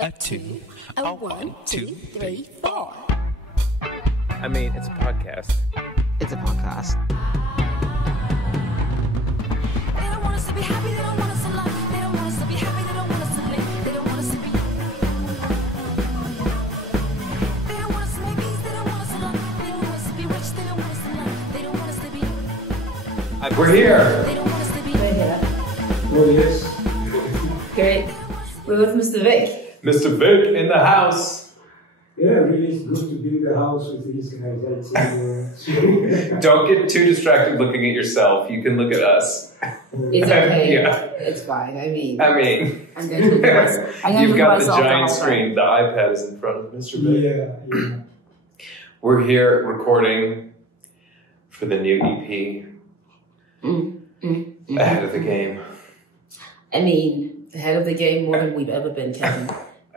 A two, a one, two, three, four. I mean, it's a podcast. It's a podcast. They don't want us to be happy, they don't want us to love. They don't want us to be happy, they don't want us to live. They don't want us to be. They don't want us to make peace, they don't want us to love. They don't want us to be rich, they don't want us to love. They don't want us to be. We're here. They don't want us to be. We're here. Oh, yes. Great. We're with Mr. Vic. Mr. Vic in the house. Yeah, really it's good to be in the house with these guys. Don't get too distracted looking at yourself. You can look at us. It's okay. Yeah. It's fine. I mean, I'm going to you've got the giant screen. The iPad is in front of Mr. Vic. Yeah. We're here recording for the new EP. Ahead of the game. I mean, ahead of the game more than we've ever been, Kevin.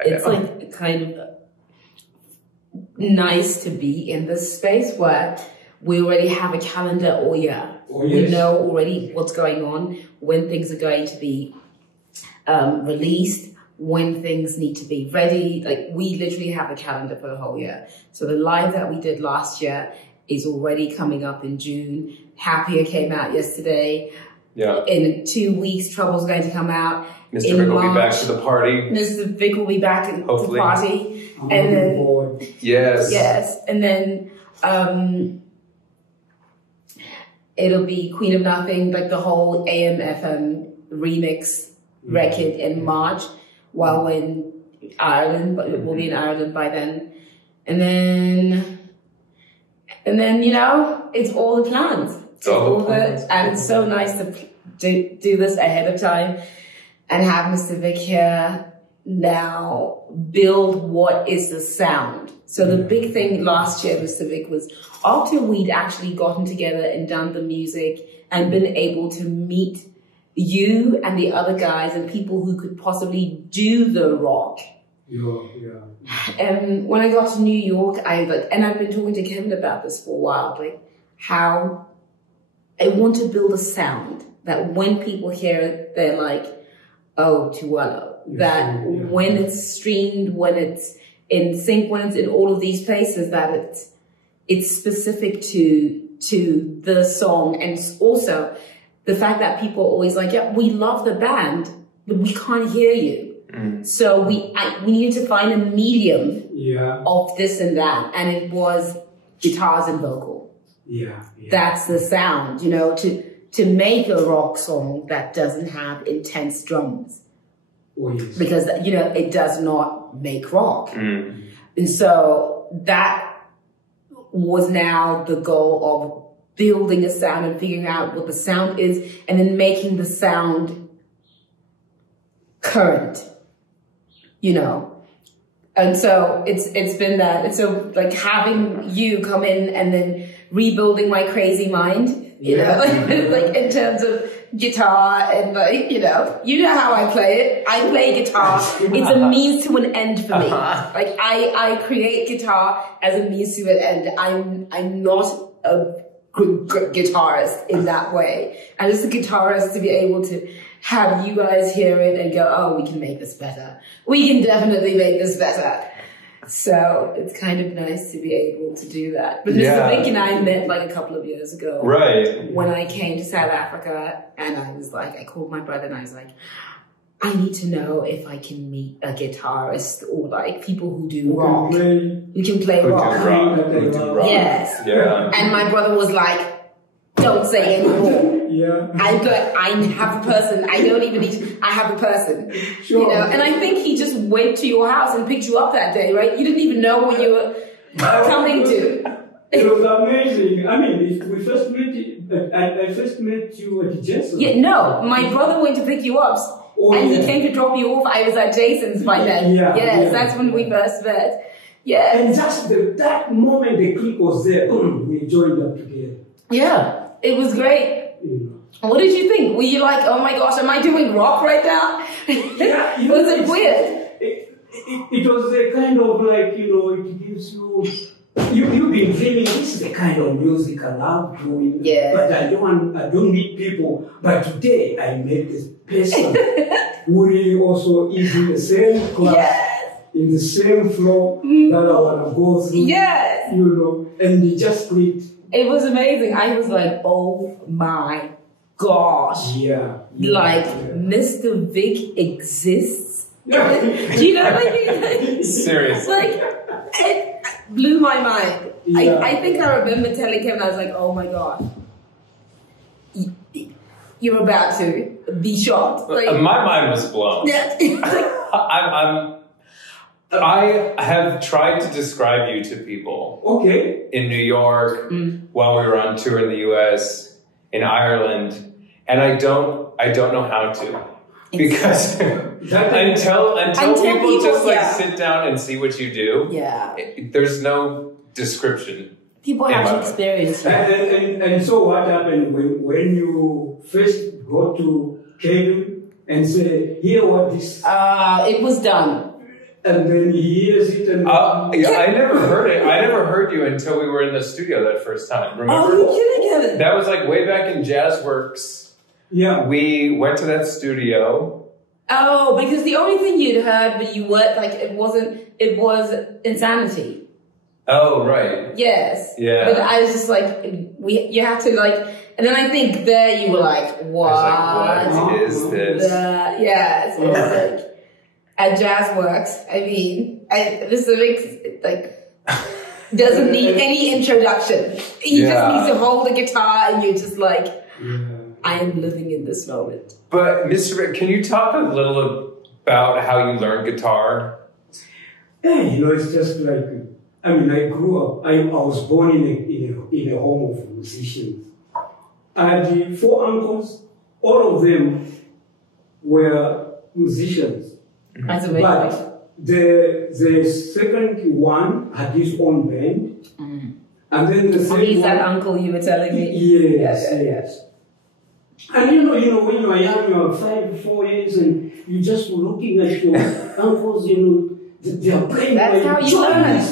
It's like kind of nice to be in this space where we already have a calendar all year. Oh, yes. We know already what's going on, when things are going to be released, when things need to be ready. Like, we literally have a calendar for the whole year. So the live that we did last year is already coming up in June. Happier came out yesterday. Yeah. In 2 weeks, Trouble's going to come out. Mr. Vic will be back to the party. Mr. Vic will be back to the party. And then, yes. And then it'll be Queen of Nothing, like the whole AM/FM remix record in March while we're in Ireland, but we'll be in Ireland by then. And then, you know, it's all the plans. And it's so nice to do this ahead of time and have Mr. Vic here now build what is the sound. So the big thing last year, Mr. Vic, was after we'd actually gotten together and done the music and been able to meet you and the other guys and people who could possibly do the rock. Yeah. And when I got to New York, and I've been talking to Kevin about this for a while, like how I want to build a sound that when people hear it, they're like, oh, Tuelo. That when it's streamed, when it's in sync, when it's in all of these places, that it's specific to the song. And also the fact that people are always like, yeah, we love the band, but we can't hear you. So we needed to find a medium of this and that. And it was guitars and vocal. Yeah. That's the sound, you know, to make a rock song that doesn't have intense drums. Oh, yes. Because, you know, it does not make rock. And so that was now the goal of building a sound and figuring out what the sound is and then making the sound current, you know. And so it's been that. And so like having you come in and then rebuilding my crazy mind, you know, like in terms of guitar and like, you know how I play it. I play guitar. It's a means to an end for me. Like I create guitar as a means to an end. I'm not a good guitarist in that way. I'm just a guitarist to be able to have you guys hear it and go, oh, we can make this better. We can definitely make this better. So it's kind of nice to be able to do that. But Mr. Vic and I met like a couple of years ago. Right. When I came to South Africa and I was like, I called my brother and I was like, I need to know if I can meet a guitarist or like people who do rock. Who can play rock. Yes. Yeah. And my brother was like, don't say anymore. I have a person. I don't even need I have a person. Sure. You know, and I think he just went to your house and picked you up that day, right? You didn't even know when you were coming to. It was amazing. I mean, we first met. I first met you at Jason's. Yeah, no, my brother went to pick you up, and he came to drop you off. I was at Jason's by then. Yes, that's when we first met. Yeah. And just that moment, the click was there. We joined up together. Yeah, it was great. What did you think? Were you like, oh my gosh, am I doing rock right now? Yeah. Was it weird? It was a kind of like, you know, it gives you... You've been feeling this is the kind of music I love doing. Yeah. But I don't need people. But today I met this person who also is in the same class. Yes. in the same flow that I want to go through. Yes. You know, and it just clicked. It was amazing. I was like, oh my gosh. Yeah. Like, Mr. Vic exists. Do you know what I mean? Seriously. Like, it blew my mind. Yeah. I think I remember telling him, I was like, oh my god. You're about to be shocked. Like, My mind was blown. yeah. I have tried to describe you to people Okay. in New York, while we were on tour in the US, in Ireland, and I don't know how to. Because until people just like sit down and see what you do, Yeah. There's no description. People have to experience it. And so what happened when you first go to Kevin and say, hear what this, It was done. and then he hears it and Yeah, I never heard it. I never heard you until we were in the studio that first time. Remember? Oh, you're kidding, Kevin. That was like way back in Jazzworks. yeah. We went to that studio. Oh, because the only thing you'd heard, but you weren't, like, it was Insanity. Oh, right. Yes. Yeah. But I was just like, you have to like, and then I think there you were like, what? I was like, what is this? Yes. It was like, at Jazzworks, I mean, Mr. Vic, like, doesn't need any introduction. He just needs to hold the guitar and you're just like, I am living in this moment. But Mr. Vic, can you talk a little about how you learned guitar? Yeah, you know, it's just like, I mean, I grew up, I was born in a home of musicians. I had 4 uncles, all of them were musicians. That's amazing. But the second one had his own band. And then the third He's that one, uncle you were telling me. yes, Yeah. yes. And you know, when you are young, you are 5, 4 years, and you're just looking at your uncles, you know, they are playing. That's how you learn. It's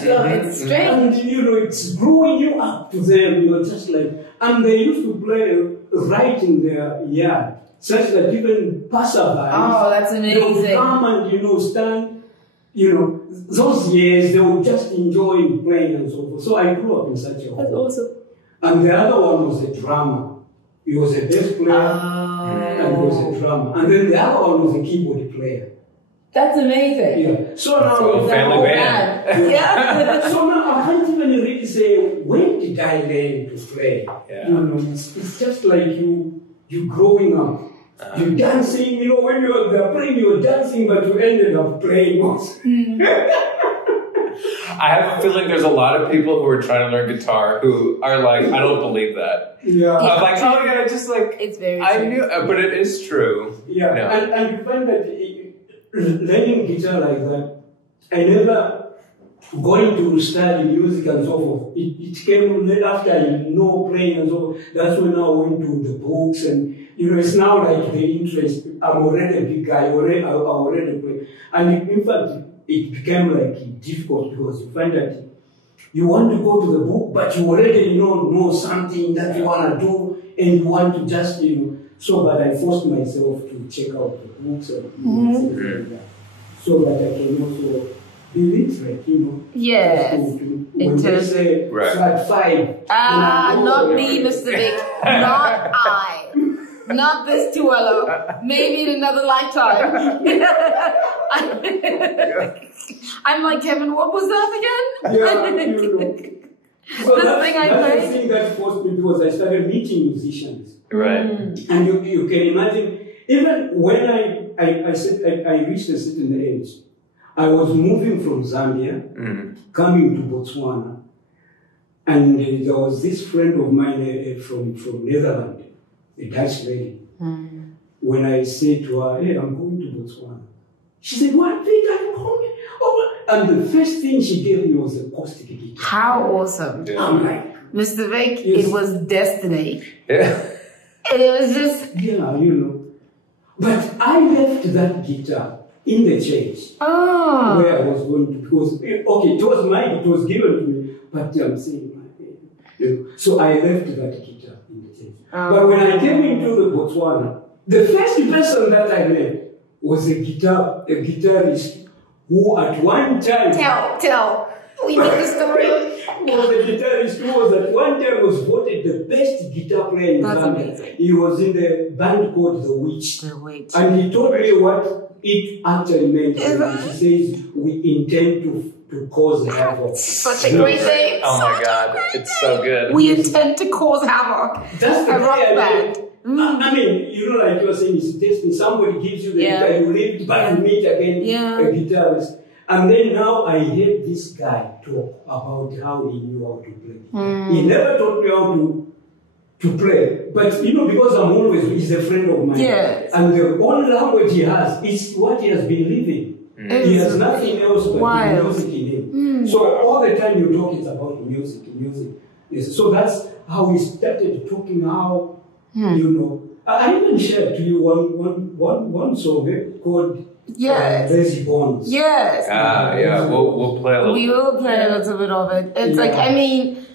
strange. And you know, it's growing you up to them. You're just like, and they used to play right in their yard, such that even passerbys, Oh, that's they would amazing. come and stand. You know, those years they would just enjoy playing and so forth. So I grew up in such a home. That's awesome. And the other one was a drummer. He was a bass player and he was a drummer. And then the other one was a keyboard player. That's amazing. Yeah. So now, So family band. Yeah. so now I can't even really say when did I learn to play. Yeah. You know, it's just like you growing up. You're dancing, you know, when they're playing, you're dancing, but you ended up playing also. I have a feeling there's a lot of people who are trying to learn guitar who are like, I don't believe that. Yeah. I'm like, oh yeah, just like, It's very I true. knew, but it is true. Yeah, No. and you find that learning guitar like that, I never going to study music and so forth. It came late after I know playing and so forth. That's when I went to the books and, you know, it's now like the interest. I'm already a big guy, I already play. And in fact, it became like difficult because you find that you want to go to the book, but you already know something that you want to do and you want to just, you know. So, but I forced myself to check out the books and things like that, so that I can also be literate, you know. Yes. When they say Right. flat 5. Not me, Mr. Vic. Not I. Not this Tuelo. Maybe in another lifetime. I'm like, Kevin, what was that again? Yeah, you know. So This that's, thing I that's played? the thing that forced me because I started meeting musicians. Right. And you can imagine, even when I said I reached a certain age, I was moving from Zambia, coming to Botswana, and there was this friend of mine from Netherlands, a Dutch lady. When I said to her, hey, I'm going to Botswana, she said, what big are you going? Oh, and the first thing she gave me was a acoustic guitar. How awesome. Yeah. I'm like, Mr. Vic, Yes. it was destiny. Yeah. And it was just, yeah, you know. But I left that guitar in the church where I was going to, because, okay, it was given to me, but I'm saying, you know, so I left that guitar in the church. But when I came into the Botswana, the first person that I met was a guitarist who at one time Tell. We need the story. was the guitarist who was at one time was voted the best guitar player in That's Zambia. amazing. He was in the band called The Witch. The Witch. And he told me what it actually meant. He says, we intend to cause havoc. Such a great name. Oh my God, it's so good. We intend to cause havoc. That's the A rock way I band. mean. I mean, you know, like you were saying, it's testing. Somebody gives you the Yeah. guitar, you leave it back and meet again, Yeah. a guitarist. And then now I heard this guy talk about how he knew how to play. He never taught me how to play. But, you know, because I'm always, he's a friend of mine. Yes. And the only language he has is what he has been living. He has nothing else but Wild. music in him. So all the time you talk, it's about music. Yes. So that's how we started talking how, you know, I even shared to you one song called Yes. Lazy Bones. Yes. Yeah, we'll play a little. We will play a little bit of it. It's like, I mean,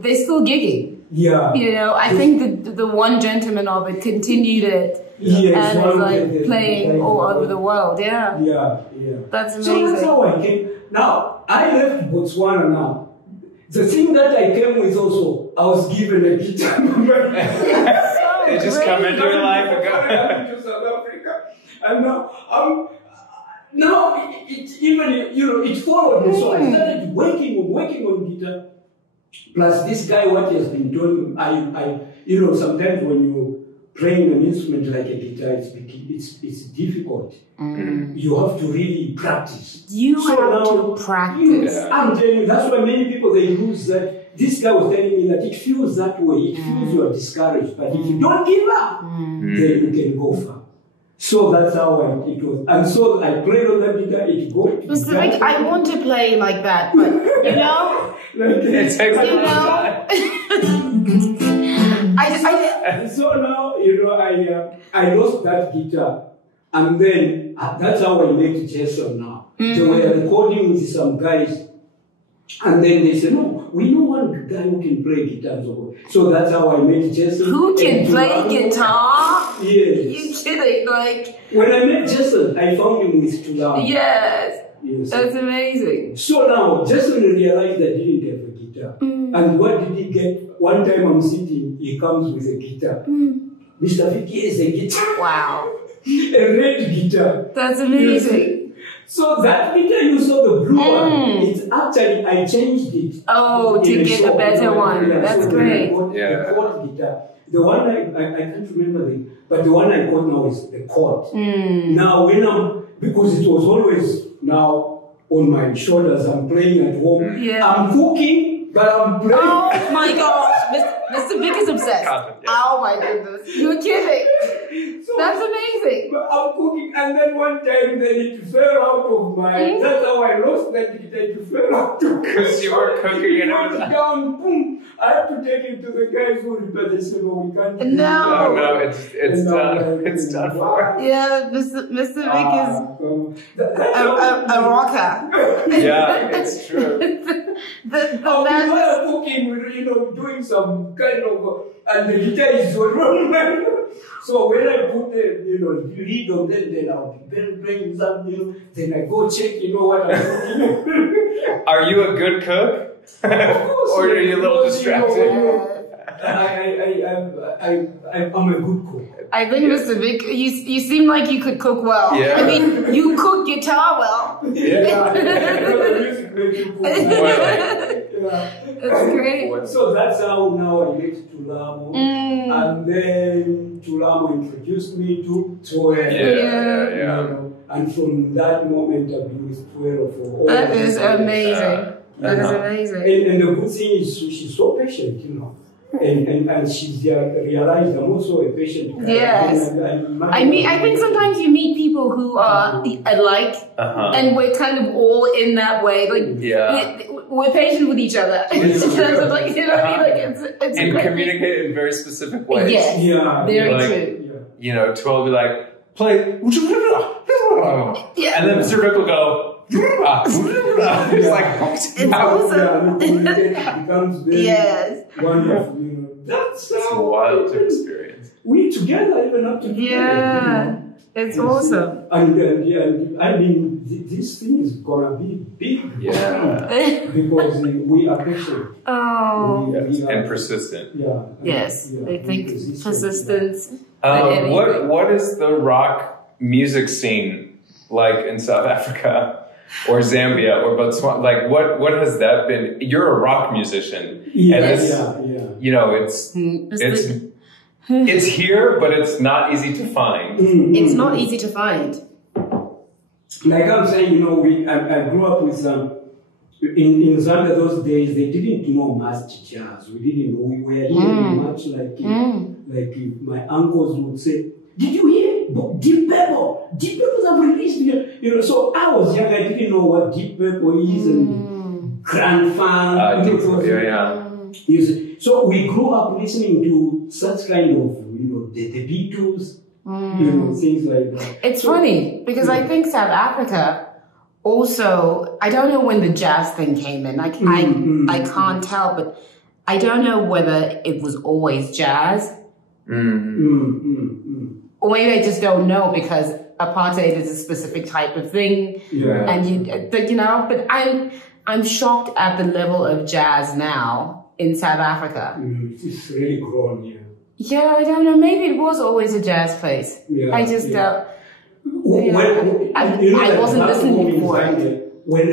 they're still gigging. Yeah. You know, I think the one gentleman of it continued it. Yes, And one is of like the- playing all over the world. Yeah. Yeah. That's So that's amazing. how I came. Now, I left Botswana now. The thing that I came with also, I was given a guitar. They just come into your life and go. to South Africa. And now it even, you know, it followed me. So I started working on guitar. Plus this guy, what he has been doing, I you know, sometimes when you playing an instrument like a guitar, it's difficult. You have to really practice. You So have now, to practice. I'm telling you, that's why many people, they lose that. This guy was telling me that it feels that way. It feels you are discouraged. But if you don't give up, then you can go far. So that's how it was. And so I played on that guitar. It goes. Mr. Vic, I want to play like that, but you know, It takes a you long know. time. I So now, you know, I lost that guitar. And then that's how I met Jason now. They were recording with some guys. And then they said, no, we know one guy who can play guitar. So that's how I met Jason. who can And play Tuelo. guitar? Yes. You kidding? Like, When I met Jason, I found him with Tuelo. yes, Yes. that's amazing. So now, Jason realized that he didn't have a guitar. And what did he get? One time I'm sitting, he comes with a guitar. Mr. Vicky has a guitar. Wow, A red guitar. that's amazing. So that guitar you saw, the blue one, it's actually, I changed it. Oh, in to a get a shop. better one. Yeah, That's so great. I got Yeah. the chord guitar. The one I can't remember it, but the one I got now is the chord. Now because it was always now on my shoulders, I'm playing at home. Yeah. I'm cooking, but I'm playing. Oh my gosh, Mr. Vic is obsessed. Content, yeah. Oh my goodness, you're kidding. So- That's amazing. But I'm cooking, and then one time then it fell out of my. That's how I lost that guitar. It fell out. Because you were cooking and it Put was. it down, boom. I had to take it to the guys who repair. They said, "No, we can't." do No. that." Oh no, it's done. It's done for. Yeah, Mr. Vic That's is a rocker. Yeah, it's true. The we man. were cooking, you know, doing some kind of, and the guitar is wrong. So when I put the, you know, lead on then I'll be playing some, you know, then I go check, you know, what I'm cooking. Are you a good cook? Of course, Or are you a little because, you know, distracted? I'm a good cook. I think Mr. Vic, you seem like you could cook well. Yeah. I mean, you cook guitar well. Yeah. The music makes you cook. Yeah. That's great. So that's how now I met Tulamo. And then Tulamo introduced me to Tuelo. Yeah. You know, and from that moment I've been with Tuelo for all That these is years. amazing. That is amazing. And the good thing is she's so patient, you know. And she's realized I'm also a patient guy. Yes. I think sometimes you meet people who are alike, and we're kind of all in that way. Like, we're patient with each other. In terms of, like, you know what I mean? Like, it's And great. communicate in very specific ways. Yes. Yeah. Very Like, true. You know, Tuelo will be like, play, and then Mr. Vic will go. It's like It's awesome. It becomes very Yes. wonderful. That's how wild to experience. We together even up to Yeah. It's awesome. And I mean, this thing is gonna be big. Yeah. Because we are patient. Oh. We are, And persistent. Yeah. Yes. Yeah, I think persistence. What is the rock music scene like in South Africa or Zambia or Botswana? Like, what has that been? You're a rock musician. Yes. And it's here, but it's not easy to find. It's not easy to find. Like I'm saying, I grew up with in Zambia those days. They didn't know much jazz. We didn't know. We were really much like my uncles would say, "Did you hear Deep Purple? Deep Purple have released." So I was young. I didn't know what Deep Purple is and Grand Funk. So we grew up listening to such kind of, the Beatles, things like that. It's funny because I think South Africa also, I don't know when the jazz thing came in. I can't tell, but I don't know whether it was always jazz. Or maybe I just don't know because apartheid is a specific type of thing. Yeah. And but I'm shocked at the level of jazz now in South Africa. It's really grown here. Yeah, I don't know. Maybe it was always a jazz place. Yeah, I just I wasn't listening for it. When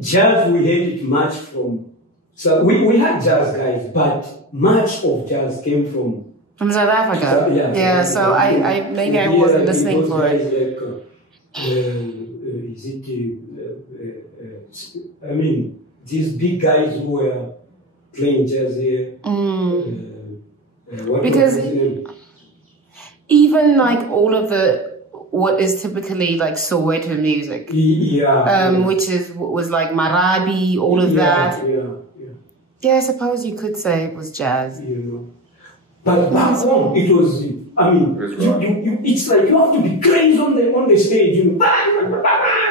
jazz, we heard it much from. So we had jazz guys, but much of jazz came from South Africa. So I maybe I wasn't listening for it. I mean, these big guys who were playing jazz here. Because even like all of what is typically like Soweto music, which was like Marabi, all of that. Yeah, I suppose you could say it was jazz. But back home, it was. I mean, it's like you have to be crazy on the stage. I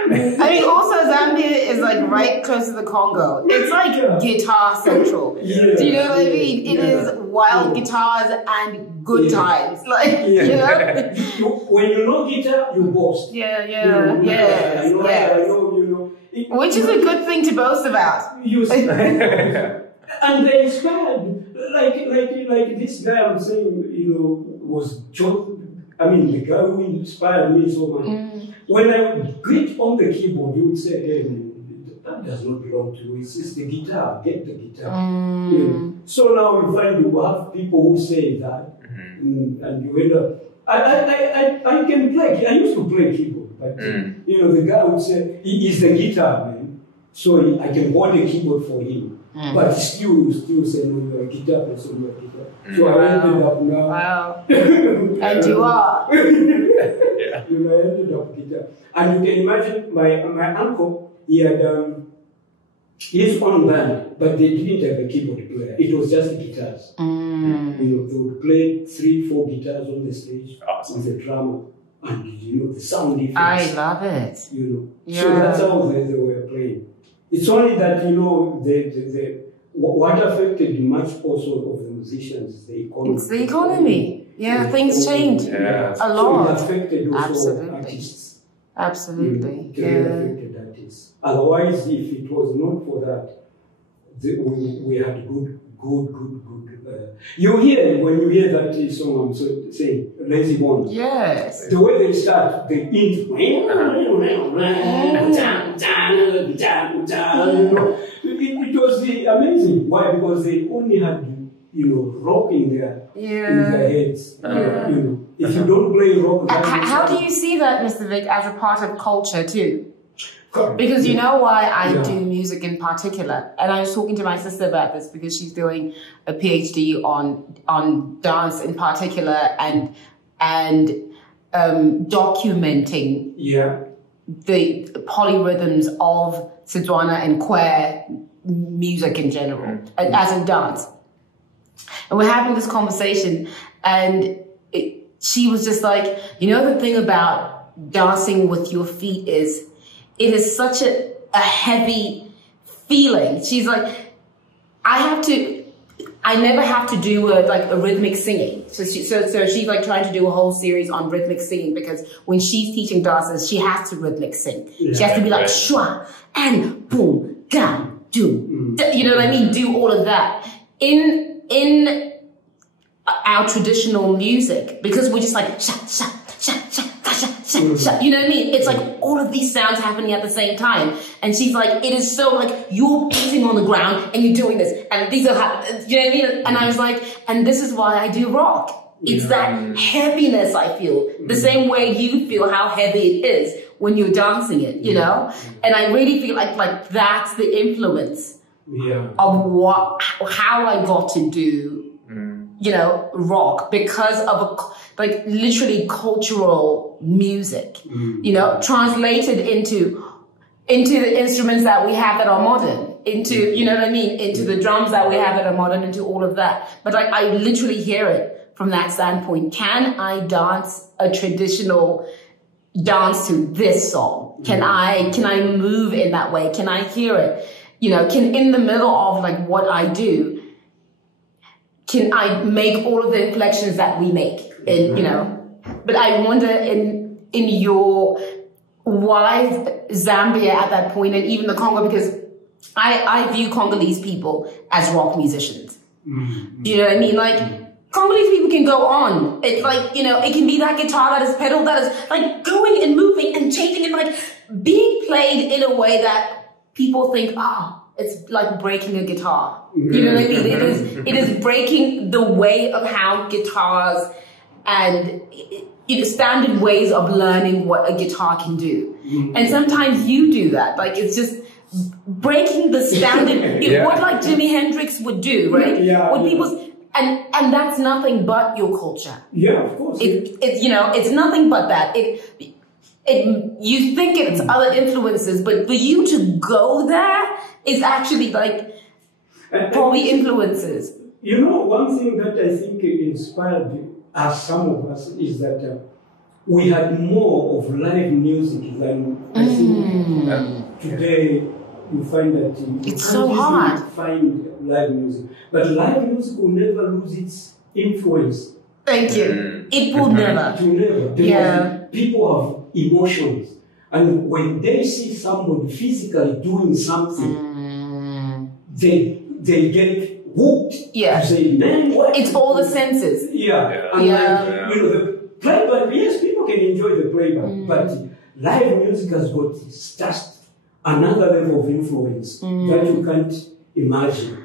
mean, also Zambia is like right close to the Congo. It's like guitar central. Do you know what I mean? It is wild guitars and good times. Like, when you know guitar, you boast. Yes. Which is a good thing to boast about. And they inspired, like this guy I'm saying, was John. I mean, the guy who inspired me so much. When I would grit on the keyboard, you would say, "Hey, man, that does not belong to you. It's the guitar. Get the guitar." So now you find you have people who say that, and you end up. I can play. I used to play keyboard, but the guy would say, "He's the guitar man, so I can hold the keyboard for him." But still say, "No, you're a guitar person, you're a guitar." So I ended up now. Wow. And you are. I ended up guitar. And you can imagine my uncle, he had his own band, but they didn't have a keyboard player. It was just guitars. They would play 3-4 guitars on the stage with a drummer. And the sound effects. I love it. So that's how they were playing. It's only that, what affected much also of the musicians is the economy. It's the economy. Yeah, things change a lot. So it affected also artists. Absolutely. It really affected artists. Otherwise, if it was not for that, we had good. You hear, when you hear that song I'm saying, Lazy Bones. Yes. The way they start, the intro. It was amazing. Why? Because they only had, rock in their heads. If you don't play rock, how do you see that, Mr. Vic, as a part of culture too? Because you know why I do music in particular, and I was talking to my sister about this because she's doing a PhD on dance in particular and documenting the polyrhythms of Setswana and queer music in general, as in dance. And we're having this conversation, and she was just like, you know, the thing about dancing with your feet is, it is such a heavy feeling. She's like, I never have to do a rhythmic singing. So she's like trying to do a whole series on rhythmic singing, because when she's teaching dancers, she has to rhythmic sing. Yeah, she has to be like shwa and boom, gam, do. You know what I mean? Do all of that. In our traditional music, because we're just like sha, sha, sha, sha, sha, sha, sha, you know what I mean? It's like all of these sounds happening at the same time. And she's like, it is so like, you're beating on the ground and you're doing this. And these are happening, you know what I mean? And I was like, and this is why I do rock. It's that heaviness I feel. The same way you feel how heavy it is when you're dancing it, you know? And I really feel like that's the influence of how I got to do, you know, rock, because of like literally cultural music, you know, translated into the instruments that we have that are modern, into, you know what I mean, into the drums that we have that are modern, into all of that. But like, I literally hear it from that standpoint. Can I dance a traditional dance to this song? Can I move in that way? Can I hear it? You know, in the middle of like what I do, can I make all of the inflections that we make? You know, but I wonder in your, why Zambia at that point, and even the Congo, because I view Congolese people as rock musicians. You know what I mean? Like, Congolese people can go on. It's like, you know, it can be that guitar that is pedal, that is like going and moving and changing and like being played in a way that people think, it's like breaking a guitar. You know what I mean? It is breaking the way of how guitars and standard ways of learning what a guitar can do. And sometimes you do that. Like, it's just breaking the standard, what like Jimi Hendrix would do, right? What people's, and that's nothing but your culture. Yeah, of course. It's you know, it's nothing but that. You think it's other influences, but for you to go there is actually like probably influences. You know, one thing that I think inspired us, some of us, is that we had more of live music than I think today. You find that you so hard to find live music, but live music will never lose its influence. Thank you. It will never. It will never. Because people have emotions, and when they see somebody physically doing something, they get hooked. Yeah. To say, man, what? It's all the senses. Yeah. And like, you know, the playback. Yes, people can enjoy the playback, but live music has got just another level of influence that you can't imagine.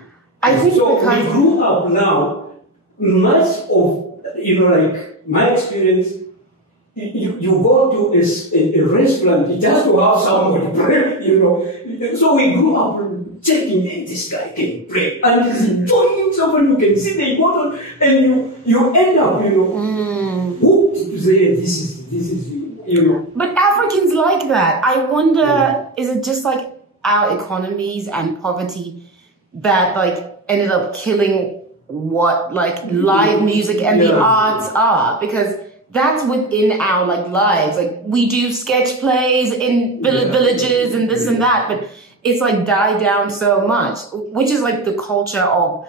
I think so. We grew up now. Much of, you know, like my experience. You go to a restaurant, it has to have somebody pray, you know. So we grew up checking, hey, this guy can pray. And he's enjoying somebody who can see the emotion, and you end up, you know, hooked to say, this is you know. But Africans like that. I wonder, is it just like our economies and poverty that like ended up killing what like live music and the arts are? Because that's within our like lives. Like, we do sketch plays in villages and this and that, but it's like died down so much, which is like the culture of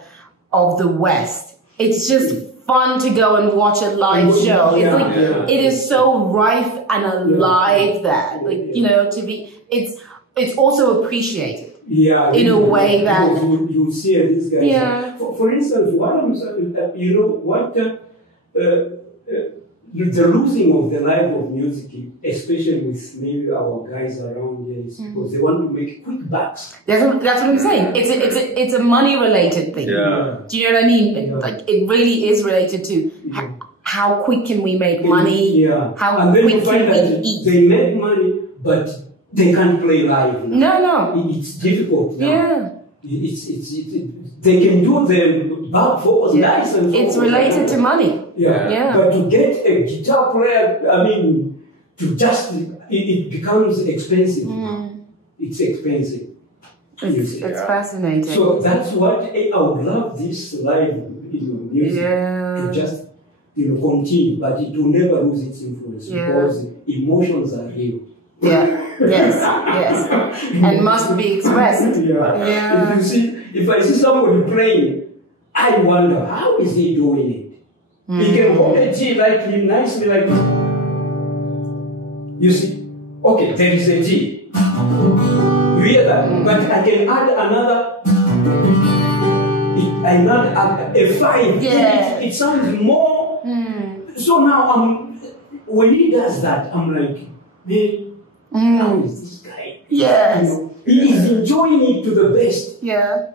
the West. It's just fun to go and watch a live show. It's like it is so rife and alive there. Like, you know, it's also appreciated. In a way that you see these guys. For instance, what I'm saying, you know what. The losing of the life of music, especially with maybe our guys around here, is because they want to make quick bucks. That's what I'm saying. It's a money related thing. Do you know what I mean? Like, it really is related to how quick can we make money? How quick can we eat? They make money, but they can't play live. No. It's difficult. They can do the back vocals nice and so it's related to money. But to get a guitar player, I mean, it becomes expensive. It's expensive. It's fascinating. So that's what I would love this live music to just continue, but it will never lose its influence because emotions are real. Yeah. Yes. And must be expressed. Yeah. If I see somebody playing, I wonder, how is he doing it? He can hold a G like nicely like this. You see? Okay, there is a G. You hear that? But I can add another a 5. Yeah. It sounds more. So now when he does that, I'm like, man, how is this guy? Yes. He is enjoying it to the best. Yeah.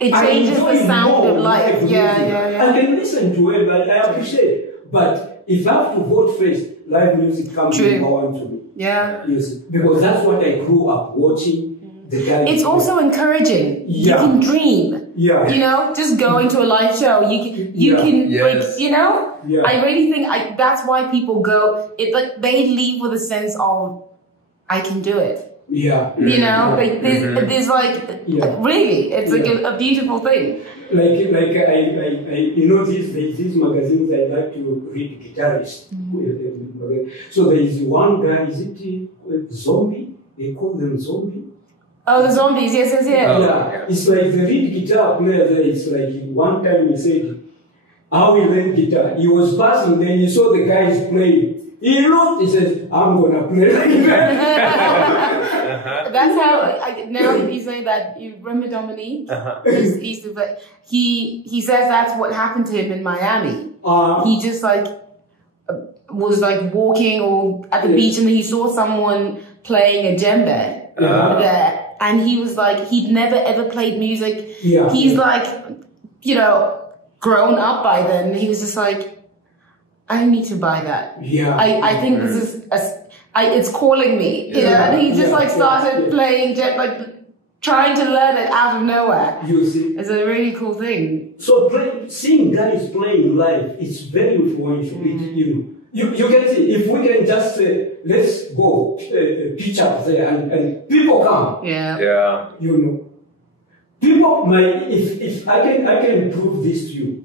It changes the sound of life. Yeah. I can listen to it, but I appreciate. But if I have to vote first, live music comes number one to me. Yeah. Yes, because that's what I grew up watching. The guy. It's also encouraging. You can dream. Yeah. Just going to a live show, you can like, I really think that's why people go. It's like they leave with a sense of, I can do it. Yeah. Like there's like really, it's like a beautiful thing. Like these magazines I like to read, Guitarist. So there is one guy, is it Zombie? They call them Zombie. Oh, the zombies, yes. Yeah. It's like the lead guitar player there. It's like one time he said how he learned guitar. He was passing, then he saw the guys playing. He looked, he said, I'm gonna play like that. That's how, now that you say that, you remember Dominique? He says that's what happened to him in Miami. He just was walking or at the beach and he saw someone playing a djembe there. And he was like, he'd never ever played music. Yeah. He's grown up by then. He was just like, I need to buy that. Yeah. I think this is it's calling me. And he just started playing trying to learn it out of nowhere. You see, it's a really cool thing. So seeing guys playing live, it's very influential. You can see, if we can just say, let's go pitch up there and people come. Yeah. People if I can prove this to you.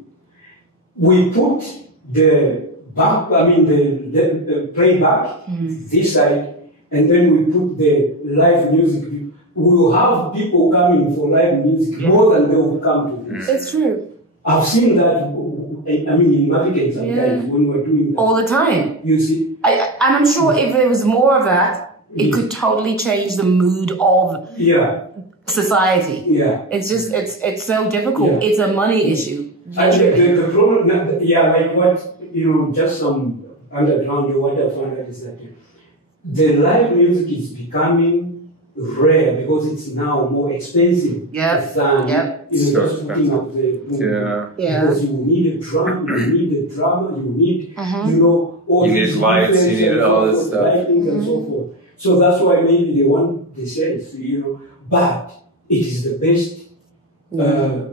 We put the playback this side, and then we put the live music. We will have people coming for live music more than they will come to this. It's true. I've seen that. In Americans sometimes when we're doing that. All the time. You see? And I'm sure if there was more of that, it could totally change the mood of society. Yeah. It's just, it's so difficult. Yeah. It's a money issue. And the problem, like what, just some underground, what I found out is that the live music is becoming rare because it's now more expensive than just putting up the movie. Because you need a drum, you need a drummer, you need all you need lights, you need all this stuff, lightning and so forth. So that's why maybe they want the sense, but it is the best.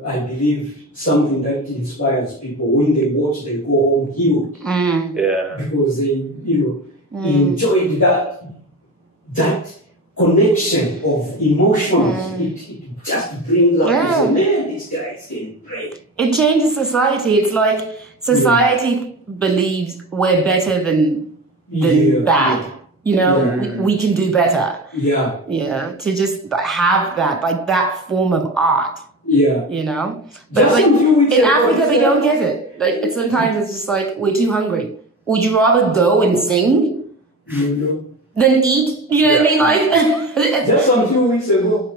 I believe something that inspires people. When they watch, they go home healed. Because they enjoyed that connection of emotions. It just brings out, man, these guys can play. It changes society. It's like society believes we're better than bad. We can do better. To just have that, that form of art. But in Africa they don't get it. Sometimes it's just we're too hungry. Would you rather go and sing than eat? You know what I mean? Just a few weeks ago,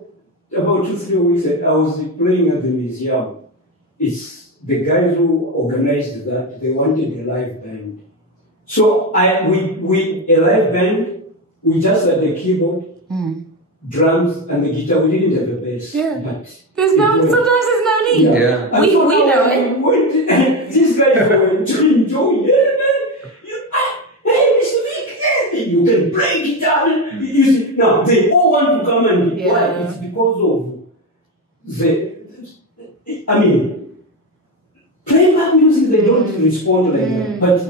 about 2-3 weeks ago, I was playing at the museum. It's the guys who organized that. They wanted a live band. So we a live band. We just had the keyboard, drums, and the guitar. We didn't have a bass. But sometimes there's no need. We know it. These guys were enjoying it. You can play guitar. Now they all want to come and why? It's because of playback music. They don't respond like that, but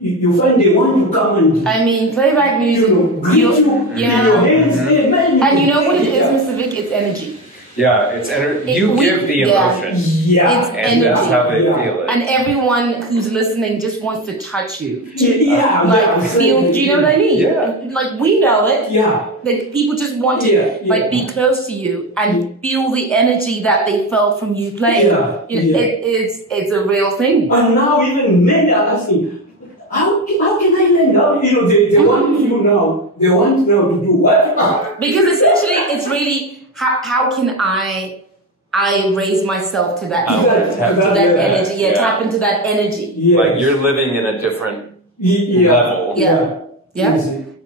you find they want to come and. Playback music. Greet you. Your hands, hey, man. And you know what it is, Mr. Vic? It's energy. Yeah, it's you give the emotion. Yeah. It's And energy. that's how they feel it. And everyone who's listening just wants to touch you. Yeah. Like, feel, do you know what I mean? Yeah. Like, we know it. Yeah. That people just want to like be close to you and feel the energy that they felt from you playing. Yeah. It's a real thing. And now even men are asking, how can I learn? How, you know, they want you now. They want now to do what? Because essentially, it's really how can I raise myself to that energy? Yeah, tap into that energy. Yeah. Like you're living in a different level. Yeah.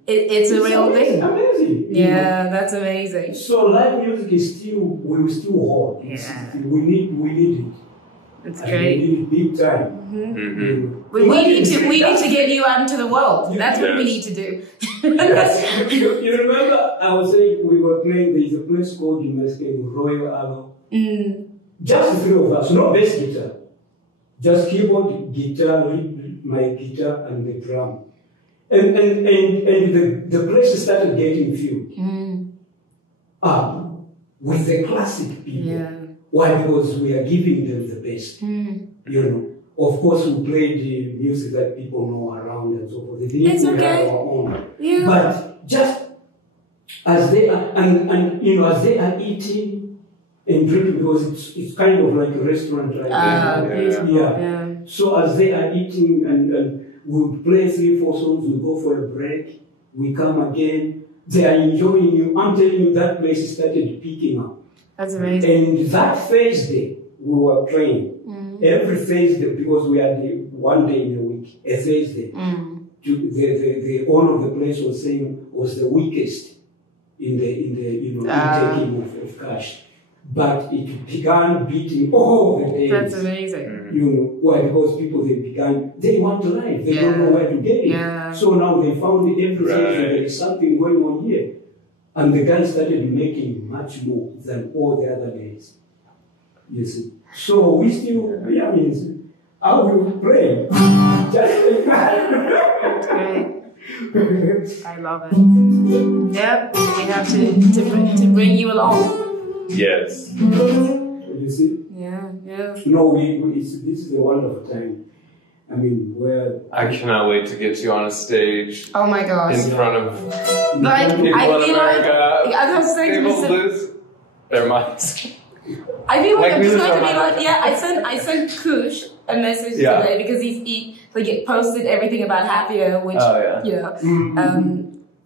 It's a real thing. Amazing. Yeah, that's amazing. So live music is still, we still hold. Yeah. We need it. It's And great. we need it big time. We need to get you out into the world. That's what we need Yes. to do. You remember I was saying we were playing, there's a place called in Mexico, Royal Alo. Just the three of us, no bass guitar. Just keyboard, guitar, my guitar, and the drum. And the place started getting filled. With the classic people. Yeah. Why? Because we are giving them the best. You know. Of course, we play the music that people know around and so forth. It's okay. Have our own. Yeah. But just as they are, and you know, as they are eating and drinking, because it's kind of like a restaurant, right? Beautiful. Yeah. So as they are eating, and we'll play 3-4 songs, we go for a break, we come again. They are enjoying you. I'm telling you, that place started picking up. That's amazing. And that Thursday, we were praying. Every Thursday, because we had one day in a week, a Thursday. The owner of the place was saying was the weakest in the taking of cash. But it began beating all the days. That's amazing. You know, why? Because people they want life. They don't know where to get it. Yeah. So now they found it every Thursday. Right. There is something going on here. And the guy started making much more than all the other days. You see. So we still, I will pray. Just That's great. I love it. Yep, we have to bring you along. Yes. you see. Yeah. No, this is a wonderful time. I mean, where I cannot wait to get you on a stage Oh my gosh. in front of Like, people I in feel like, America. I was saying They to will Mr. lose their minds. I feel like Like I'm just we going to lose be our like, I sent Kush a message Yeah. today because he posted everything about Happier, which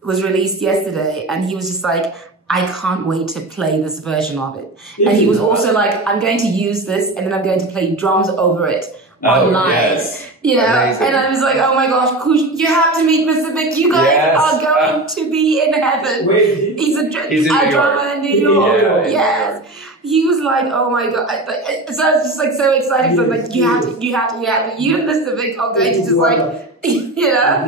was released yesterday, and he was just like, I can't wait to play this version of it. And he was also like, I'm going to use this, and then I'm going to play drums over it online. Yes. You know, Amazing. and I was like, oh my gosh, Kush, you have to meet Mr. Vic. You guys Yes. are going to be in heaven. Wait, He's He's in a New drummer York. in New York. Yeah, in Yes. He was like, oh my god. So I was just like so excited. So I was like, you have to. You and Mr. Vic are going to just like, you know,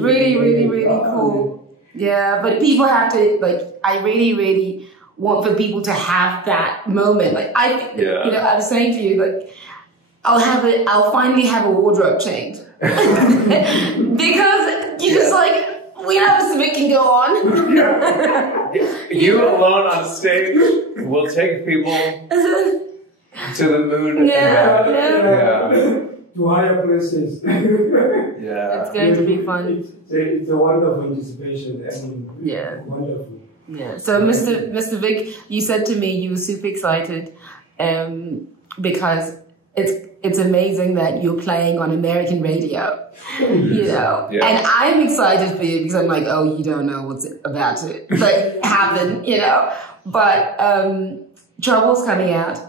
really cool. Yeah, but people have to, like, I really want for people to have that moment. Like, you know, I was saying to you, like, I'll finally have a wardrobe change. Because you just like, we know Mr. Vic can go on. You alone on stage will take people to the moon and back. to higher places. It's going to be fun. It's a wonderful anticipation. I mean, Yeah. wonderful. Yeah. So, Mr. Vic, you said to me you were super excited because it's amazing that you're playing on American radio, you know. Yeah. And I'm excited for you because I'm like, oh, you don't know what's about to like happen, you know. But Trouble's coming out on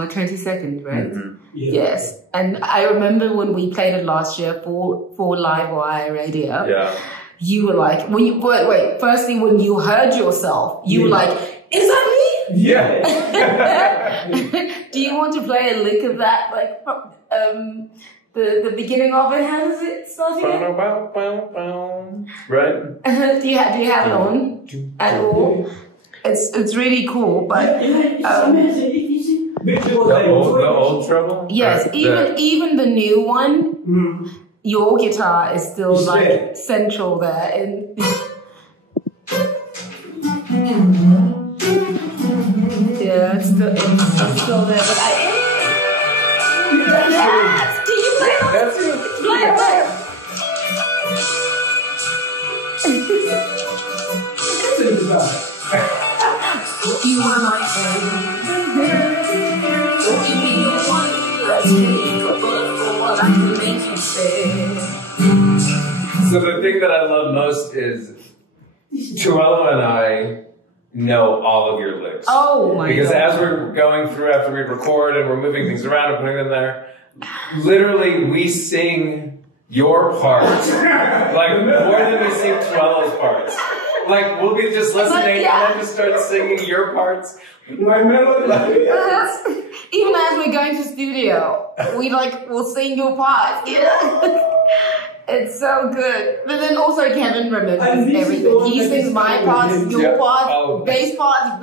the 22nd, right? Mm-hmm. Yeah. Yes. And I remember when we played it last year for Live Wire Radio. Yeah. You were like, wait, firstly, when you heard yourself, you were like, is that me? Yeah. Do you want to play a lick of that, like, from the beginning of it? How does it start again? Right? Do you have it on at all? It's really cool, but It's amazing. The old Trouble? yes, even the new one, your guitar is still It's like there. central there. And it's still there, but yes! Can you play it? That's it. Play it. You are my friend. Don't you be the one. Let's take a bullet for what I can make you say. So the thing that I love most is Tuelo and I know all of your licks. Oh my Because God. as we're going through after we record and we're moving things around and putting them there, literally we sing your parts like more than we sing Tuelo's parts. Like we'll be just listening and then just start singing your parts. My melody. Even as we're going to studio, we'll sing your parts. It's so good. But then also Kevin remembers everything. He sings my parts, your parts, bass parts.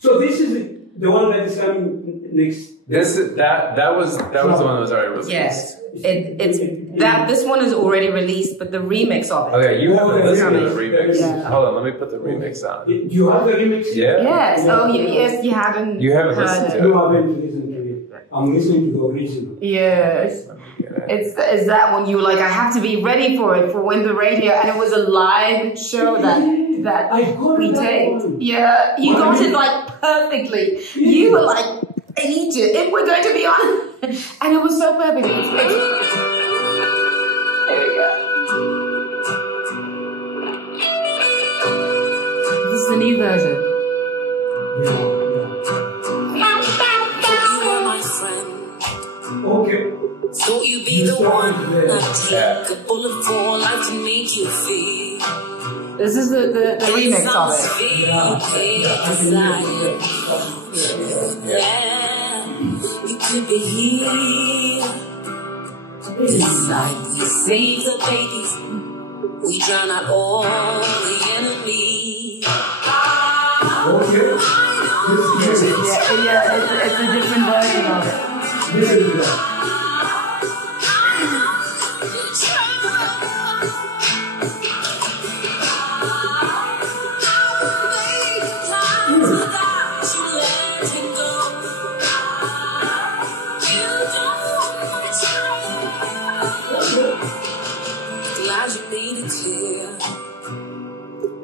So this is the one that is coming next. That was the one that was already released. Yes. This one is already released, but the remix of it. Okay, you haven't listened to the remix. Yeah. Hold on, let me put the remix on. Do you have the remix? Yeah. Yes. Oh, yes. You haven't. You haven't listened to it. You haven't listened to it. I'm listening to the original. Yes. It's that one you were like, I have to be ready for it for when the radio, and it was a live show that we taped. Yeah, you got it like perfectly. You were like, I need you. If we're going to be on, and it was so perfect. There we go. This is the new version. You are my friend. Okay. Thought you'd be the one I'd take a bullet for life to make you feel. This is the remix of it. Yeah, you could be here. Inside we save the babies. We drown out all the enemies. Yeah, it's a different version of it. Listen to that.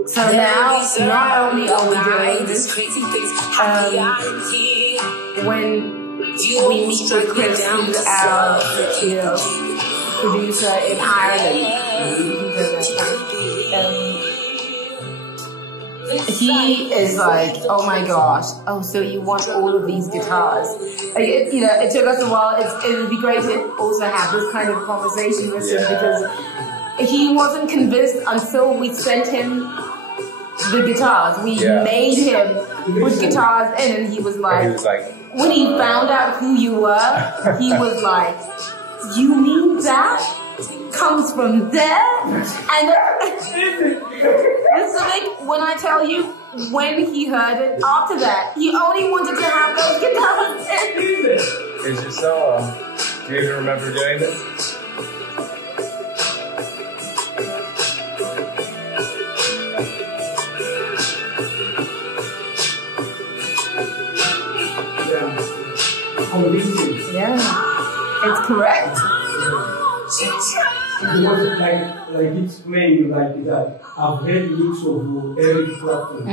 So now, not only are we doing this, when we meet with Chris, who's our producer in Ireland, he is like, oh my gosh, oh, so you want all of these guitars. It took us a while. It would be great to also have this kind of conversation with him, because he wasn't convinced until we sent him the guitars. We made him put guitars in, and he was like, when he found out who you were, he was like, you mean that comes from there? And it's like, when I tell you, when he heard it, after that, he only wanted to have those guitars in. Here's your solo. Do you even remember doing this? Yeah, it's correct. It wasn't like it's playing like that. I've heard licks of Eric Clapton.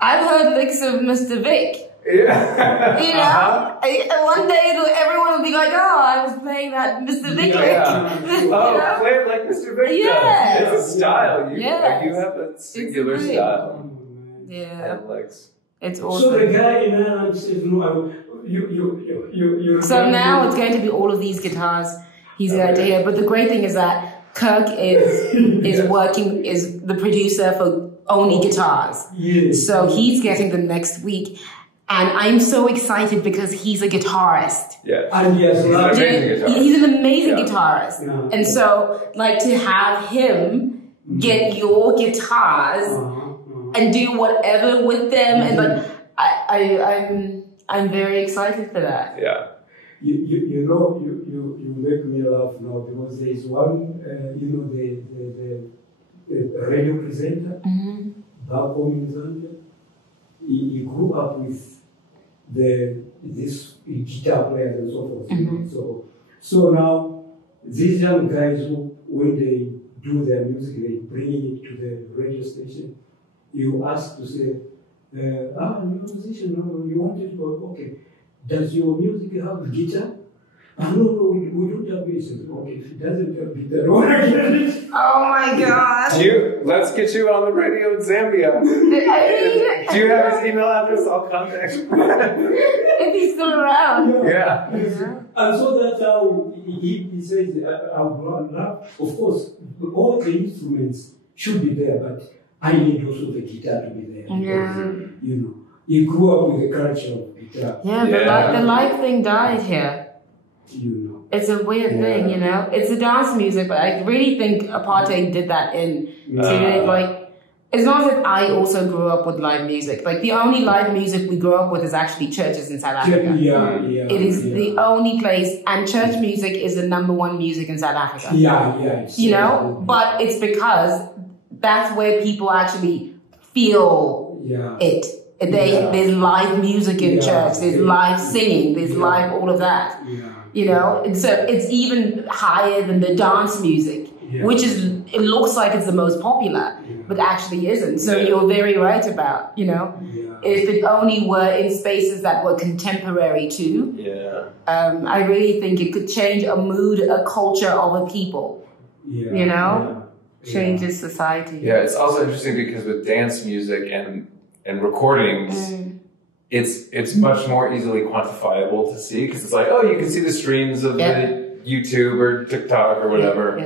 I've heard licks of Mr. Vic. Yeah. You know, one day everyone will be like, "Oh, I was playing that Mr. Vic lick." Oh, play it like Mr. Vic does. It's a style. You have a singular style. Yeah. And licks. It's awesome. So the guy in Ireland says, "No, you." So now it's going to be all of these guitars he's going to hear. But the great thing is that Kirk is the producer for only guitars. Yes. So he's getting them next week. And I'm so excited because he's a guitarist. Yeah. And yes, He's an amazing guitarist. Yeah. And so, like, to have him get your guitars and do whatever with them, and like, I'm very excited for that. Yeah. You know, you make me laugh now because there is one, the radio presenter back home in Zambia. he grew up with this guitar players and so forth. So now these young guys who, when they do their music, they bring it to the radio station. You ask to say, you're a musician, no, you want it, okay. Does your music have guitar? No, we don't have it. Okay, if it doesn't have guitar, I don't want to get it. Oh my God. Let's get you on the radio in Zambia. Do you have his email address? I'll contact him. If he's still around. Yeah. And so that's how he says, of course, all the instruments should be there, but I need also the guitar to be there. Because, he grew up with the culture of guitar. Yeah, the live thing died here. It's a weird thing, It's a dance music, but I really think apartheid did that it's not that I also grew up with live music. Like, the only live music we grew up with is actually churches in South Africa. It is the only place, and church music is the #1 music in South Africa. But it's because that's where people actually feel it. There's live music in church, there's live singing, there's live all of that. So it's even higher than the dance music, which it looks like it's the most popular, but actually isn't. So you're very right about, if it only were in spaces that were contemporary too, I really think it could change a mood, a culture of a people, changes society. Yeah, it's also interesting because with dance music and recordings, it's much more easily quantifiable to see, because it's like, oh, you can see the streams of the YouTube or TikTok or whatever.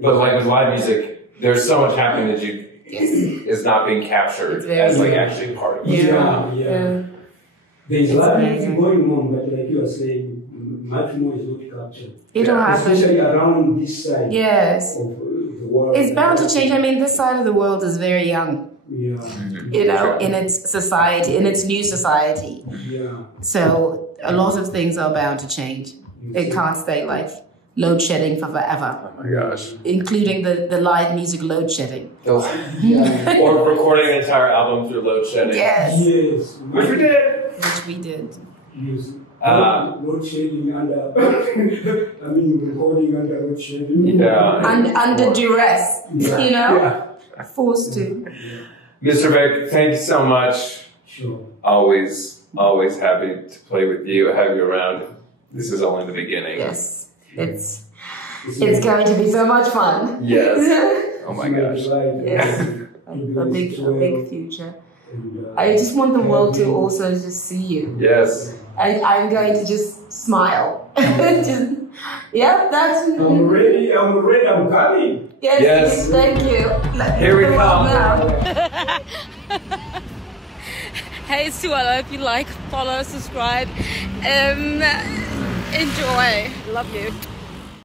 But like with live music, there's so much happening that is not being captured as like actually part of it. There's live music going on, but like you are saying, much more is not captured. It'll happen. Especially around this side of the world. It's bound to change. I mean, this side of the world is very young. In its society, in its new society. So a lot of things are bound to change. It can't stay like load shedding for forever. Oh my gosh. Including the live music load shedding. Or recording an entire album through load shedding. Yes. Which we did. Yes. Load shedding under, recording under load shedding. Under duress, forced to. Mr. Vic, thank you so much. Sure. Always happy to play with you, have you around. This is only the beginning. Yes, it's going to be so much fun. Yes. Oh my gosh. Yes. a big future. I just want the world to also just see you. Yes. I'm going to just smile. That's. I'm ready, I'm coming. Yes. Thank you. Here we come. Hey, it's Tuelo. If you like, follow, subscribe, enjoy. Love you.